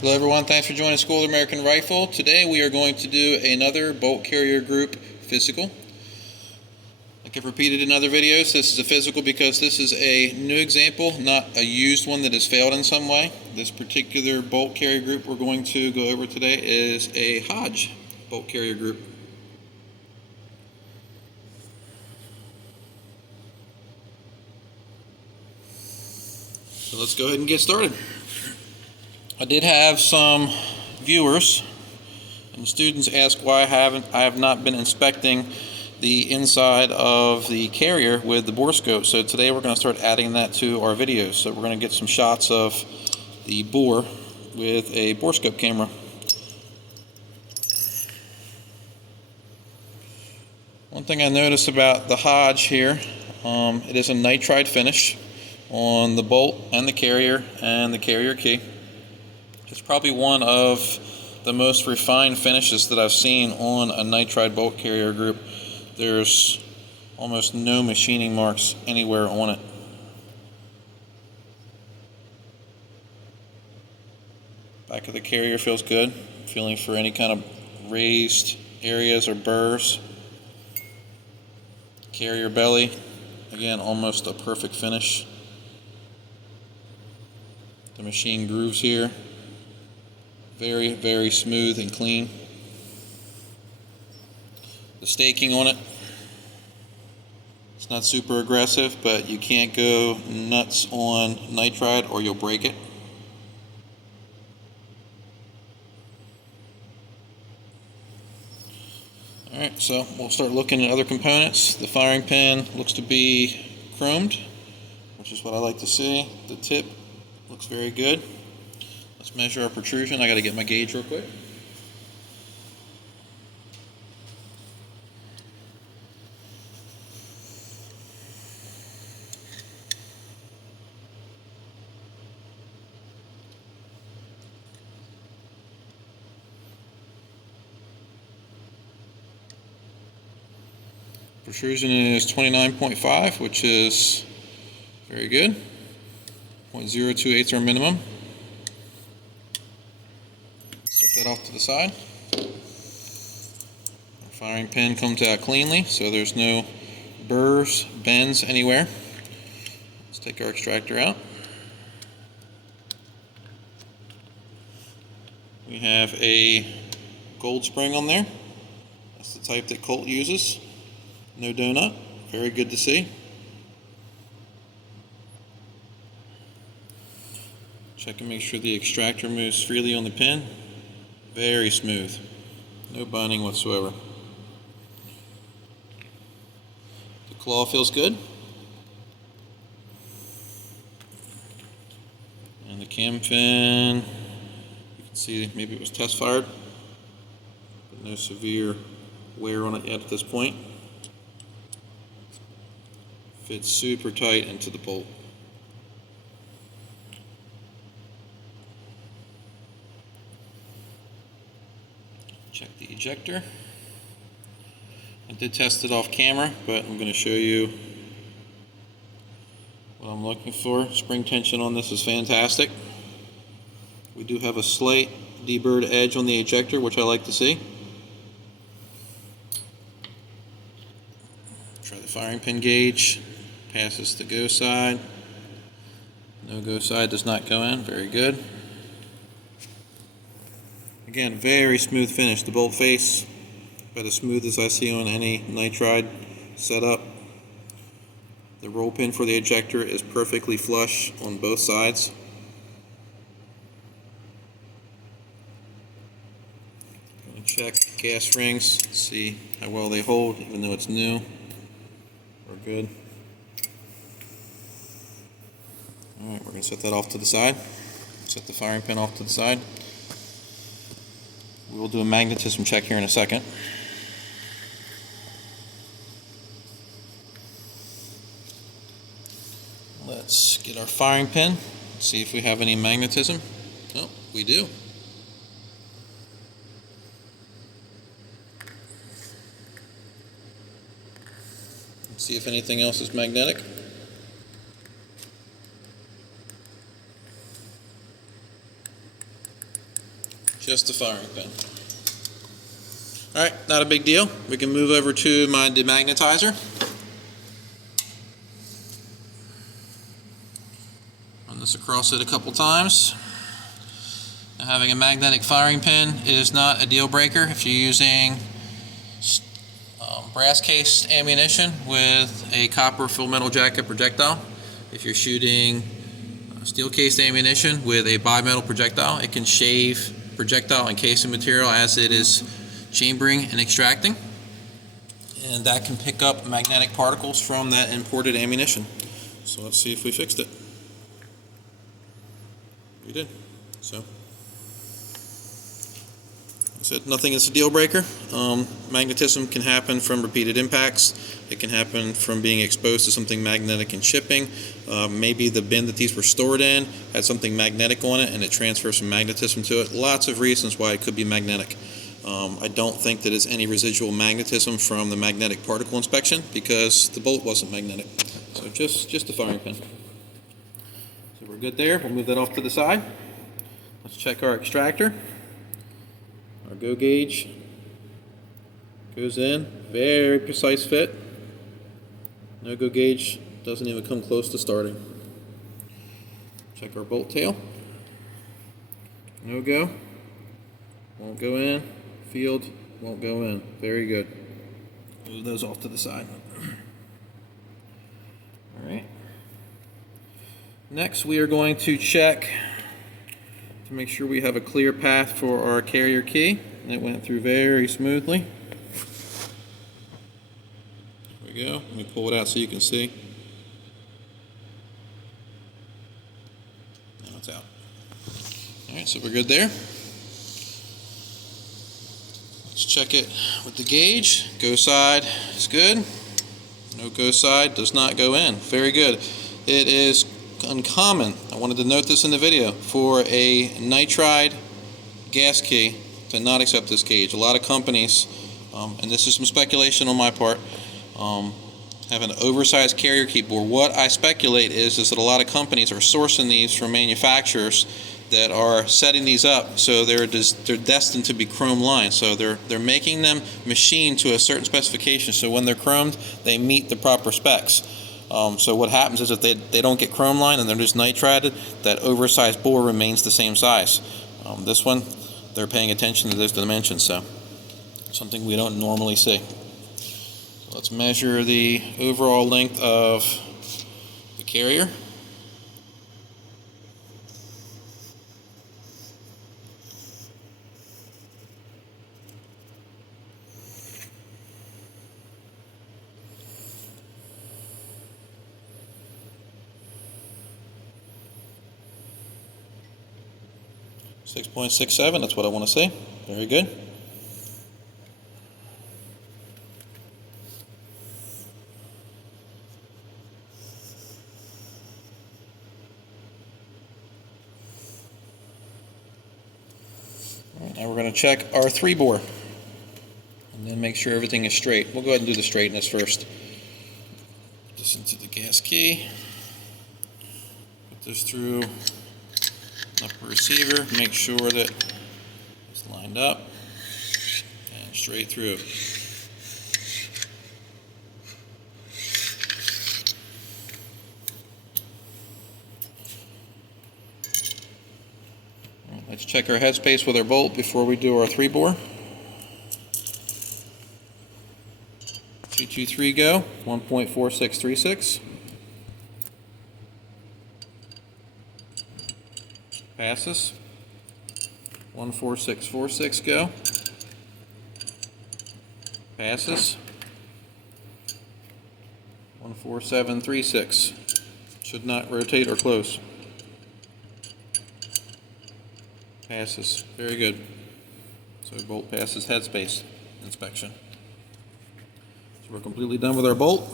Hello everyone, thanks for joining School of the American Rifle. Today we are going to do another bolt carrier group physical. Like I've repeated in other videos, this is a physical because this is a new example, not a used one that has failed in some way. This particular bolt carrier group we're going to go over today is a Hodge bolt carrier group. So let's go ahead and get started. I did have some viewers and students ask why I have not been inspecting the inside of the carrier with the Borescope. So today we're going to start adding that to our videos. So we're going to get some shots of the bore with a Borescope camera. One thing I noticed about the Hodge here, it is a nitride finish on the bolt and the carrier key. It's probably one of the most refined finishes that I've seen on a nitride bolt carrier group. There's almost no machining marks anywhere on it. Back of the carrier feels good. Feeling for any kind of raised areas or burrs. Carrier belly, again, almost a perfect finish. The machine grooves here. Very, very smooth and clean. The staking on it, it's not super aggressive, but you can't go nuts on nitride or you'll break it. Alright, so we'll start looking at other components. The firing pin looks to be chromed, which is what I like to see. The tip looks very good. Let's measure our protrusion. I got to get my gauge real quick. Protrusion is 29.5, which is very good. 0.028 our minimum. Set that off to the side. Our firing pin comes out cleanly, so there's no burrs, bends anywhere. Let's take our extractor out. We have a gold spring on there. That's the type that Colt uses. No donut. Very good to see. Check and make sure the extractor moves freely on the pin. Very smooth. No binding whatsoever. The claw feels good. And the cam fin, you can see maybe it was test fired, but no severe wear on it yet at this point. Fits super tight into the bolt. Check the ejector. I did test it off camera, but I'm going to show you what I'm looking for. Spring tension on this is fantastic. We do have a slight deburred edge on the ejector, which I like to see. Try the firing pin gauge. Passes the go side. No go side does not go in. Very good. Again, very smooth finish. The bolt face, about as smooth as I see on any nitride setup. The roll pin for the ejector is perfectly flush on both sides. I'm going to check gas rings, see how well they hold, even though it's new. We're good. Alright, we're going to set that off to the side. Set the firing pin off to the side. We will do a magnetism check here in a second. Let's get our firing pin, see if we have any magnetism. Oh, we do. Let's see if anything else is magnetic. Just a firing pin. Alright, not a big deal. We can move over to my demagnetizer. Run this across it a couple times. Now, having a magnetic firing pin is not a deal breaker if you're using brass cased ammunition with a copper full metal jacket projectile. If you're shooting steel cased ammunition with a bimetal projectile, it can shave projectile and casing material as it is chambering and extracting, and that can pick up magnetic particles from that imported ammunition. So let's see if we fixed it. We did. So I said nothing is a deal breaker. Magnetism can happen from repeated impacts. It can happen from being exposed to something magnetic in shipping. Maybe the bin that these were stored in had something magnetic on it and it transfers some magnetism to it. Lots of reasons why it could be magnetic. I don't think that there's any residual magnetism from the magnetic particle inspection because the bolt wasn't magnetic. So just the firing pin. So we're good there. We'll move that off to the side. Let's check our extractor. Our go gauge goes in, very precise fit. No go gauge doesn't even come close to starting. Check our bolt tail. No go. Won't go in. Field won't go in. Very good. Move those off to the side. All right. Next, we are going to check to make sure we have a clear path for our carrier key. And it went through very smoothly. There we go. Let me pull it out so you can see. Now it's out. All right, so we're good there. Let's check it with the gauge. Go side is good. No go side does not go in. Very good. It is uncommon, I wanted to note this in the video, for a nitride gas key to not accept this gauge. A lot of companies, and this is some speculation on my part, have an oversized carrier key bore. What I speculate is that a lot of companies are sourcing these from manufacturers that are setting these up so they're destined to be chrome lined. So they're making them machined to a certain specification, so when they're chromed they meet the proper specs. So what happens is if they don't get chrome lined and they're just nitrided, that oversized bore remains the same size. This one, they're paying attention to those dimensions, so something we don't normally see. So let's measure the overall length of the carrier. .67, that's what I want to say. Very good. All right, now we're going to check our 3-bore and then make sure everything is straight. We'll go ahead and do the straightness first. Put this into the gas key. Put this through upper receiver, make sure that it's lined up and straight through. Right, let's check our headspace with our bolt before we do our 3-bore. 223 go, 1.4636. Passes. 14646 go. Passes. 14736. Should not rotate or close. Passes. Very good. So bolt passes headspace inspection. So we're completely done with our bolt.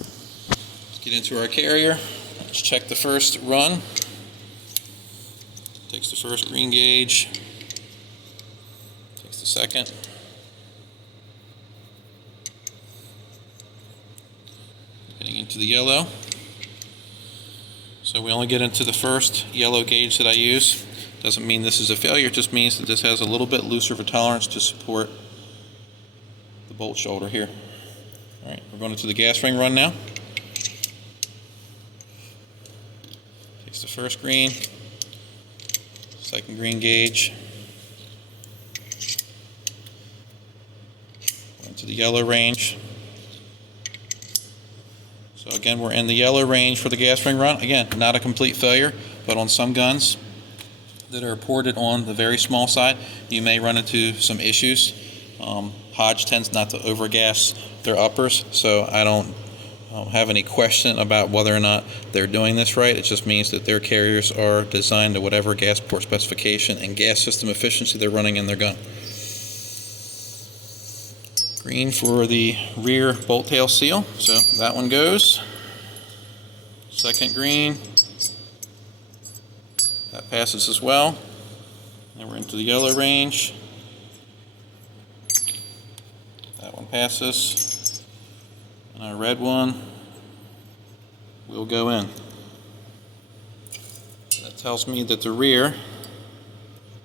Let's get into our carrier. Let's check the first run. Takes the first green gauge, takes the second, getting into the yellow. So we only get into the first yellow gauge that I use. Doesn't mean this is a failure, it just means that this has a little bit looser of a tolerance to support the bolt shoulder here. Alright, we're going into the gas ring run now. Takes the first green, second green gauge, into the yellow range. So again, we're in the yellow range for the gas ring run. Again, not a complete failure, but on some guns that are ported on the very small side, you may run into some issues. Hodge tends not to overgas their uppers, so I don't have any question about whether or not they're doing this right. It just means that their carriers are designed to whatever gas port specification and gas system efficiency they're running in their gun. Green for the rear bolt tail seal, so that one goes. Second green, that passes as well. Then we're into the yellow range. That one passes. And our red one will go in. That tells me that the rear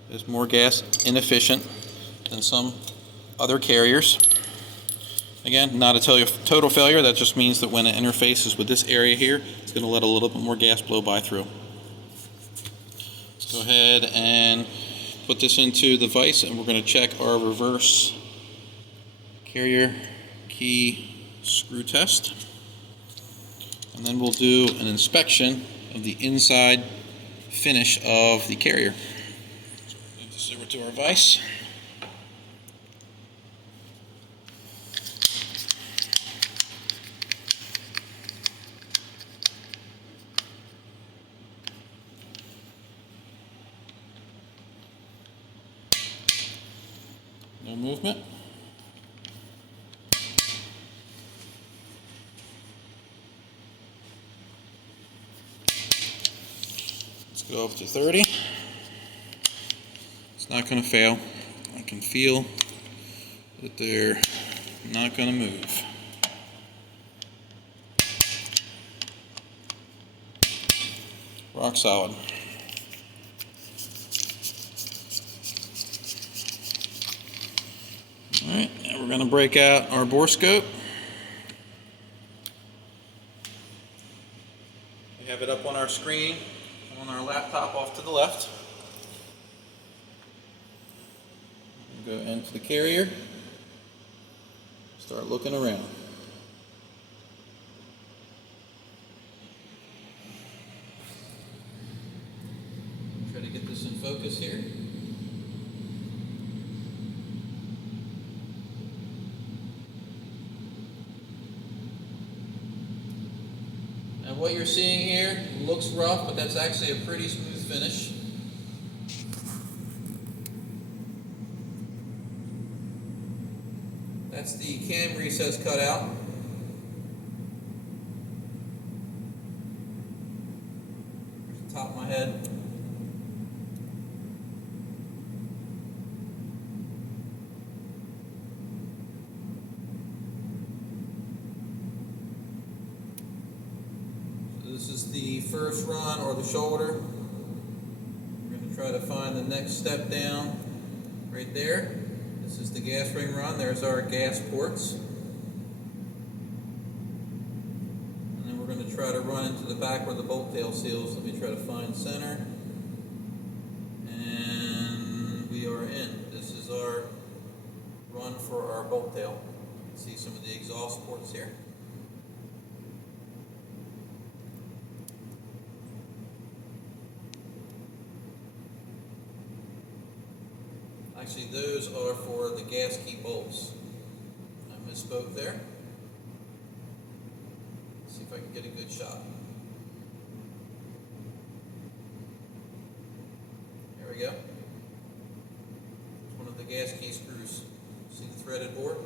is more gas inefficient than some other carriers. Again, not a total failure, that just means that when it interfaces with this area here, it's going to let a little bit more gas blow by through. Let's go ahead and put this into the vise, and we're going to check our reverse carrier key screw test. And then we'll do an inspection of the inside finish of the carrier. Move this over to our vise. No movement. Let's go up to 30. It's not going to fail. I can feel that they're not going to move. Rock solid. Alright, now we're going to break out our Borescope. We have it up on our screen, on our laptop off to the left. We'll go into the carrier, start looking around. Try to get this in focus here. And what you're seeing here looks rough, but that's actually a pretty smooth finish. That's the cam recess cut out. There's the top of my head. This is the first run, or the shoulder. We're going to try to find the next step down right there. This is the gas ring run. There's our gas ports. And then we're going to try to run into the back where the bolt tail seals. Let me try to find center. And we are in. This is our run for our bolt tail. You can see some of the exhaust ports here. Actually, those are for the gas key bolts. I misspoke there. Let's see if I can get a good shot. There we go. There's one of the gas key screws. See the threaded board?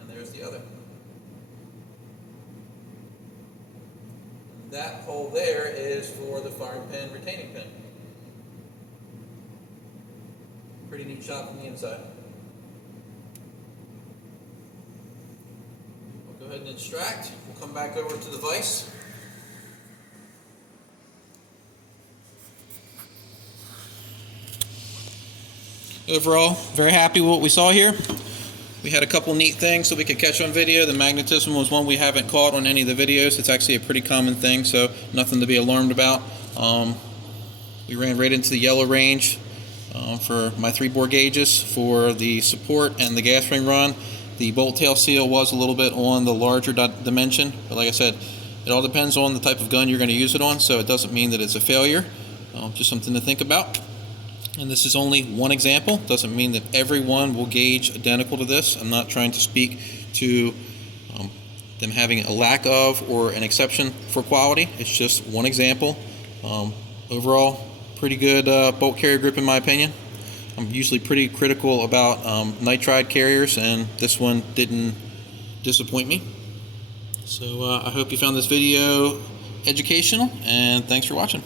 And there's the other. That hole there is for the firing pin retaining pin. Pretty neat shot from the inside. We'll go ahead and extract. We'll come back over to the vise. Overall, very happy with what we saw here. We had a couple neat things so we could catch on video. The magnetism was one we haven't caught on any of the videos. It's actually a pretty common thing, so nothing to be alarmed about. We ran right into the yellow range for my 3-bore gauges for the support and the gas ring run. The bolt tail seal was a little bit on the larger dimension, but like I said, it all depends on the type of gun you're going to use it on, so it doesn't mean that it's a failure. Just something to think about. And this is only one example. Doesn't mean that everyone will gauge identical to this. I'm not trying to speak to them having a lack of or an exception for quality. It's just one example. Overall, pretty good bolt carrier grip in my opinion. I'm usually pretty critical about nitride carriers, and this one didn't disappoint me. So I hope you found this video educational, and thanks for watching.